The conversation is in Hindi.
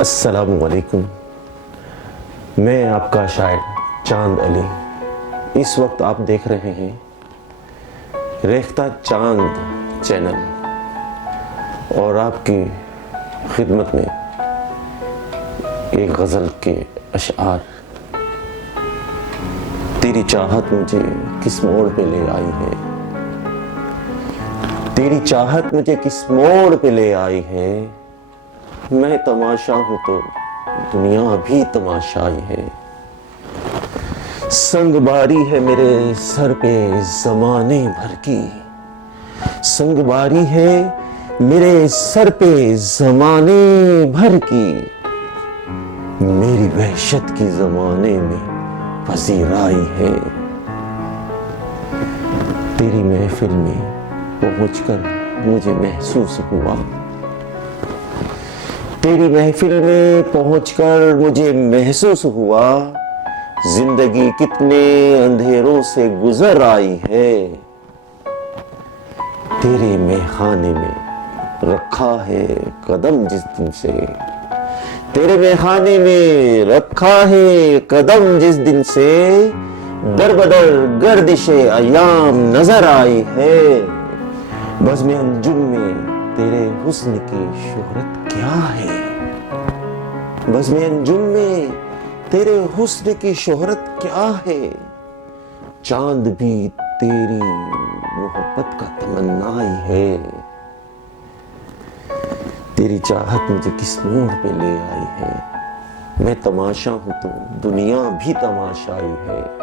अस्सलामुअलैकुम। मैं आपका शायर चांद अली। इस वक्त आप देख रहे हैं रेख्ता चांद चैनल और आपकी खिदमत में एक गज़ल के अशआर। तेरी चाहत मुझे किस मोड़ पे ले आई है, तेरी चाहत मुझे किस मोड़ पे ले आई है। मैं तमाशा हूं तो दुनिया भी तमाशाई है। संगबारी है मेरे सर पे ज़माने भर की, संगबारी है मेरे सर पे ज़माने भर की। मेरी वहशत की ज़माने में पजीराई है। तेरी महफिल में पहुंचकर मुझे महसूस हुआ, तेरी महफिल में पहुंचकर मुझे महसूस हुआ। जिंदगी कितने अंधेरों से गुजर आई है। तेरे मेखाने में रखा है कदम जिस दिन से, तेरे मेखाने में रखा है कदम जिस दिन से। दर बदर गर्दिशे अयाम नजर आई है। बज़्म अंजुम में तेरे हुस्न की शोहरत क्या है, बज़्म अंजुम में तेरे हुस्न की शोहरत क्या है। चांद भी तेरी मोहब्बत का तमन्नाई है। तेरी चाहत मुझे किस मोड़ पे ले आई है। मैं तमाशा हूं तो दुनिया भी तमाशाई है।